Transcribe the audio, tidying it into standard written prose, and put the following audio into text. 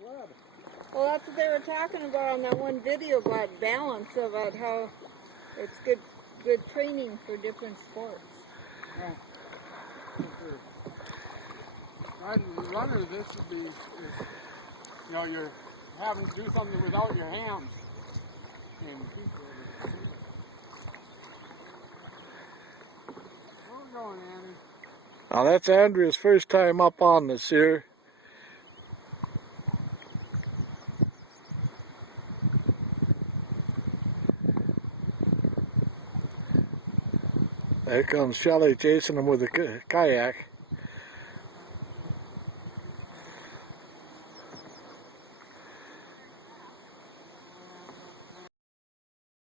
blood. Well, that's what they were talking about on that one video about balance, about how it's good training for different sports. Yeah. As a runner, this would be, you know, you're having to do something without your hands. How's it going, Andy? Now that's Andrea's first time up on this here. There comes Shelley chasing him with a kayak.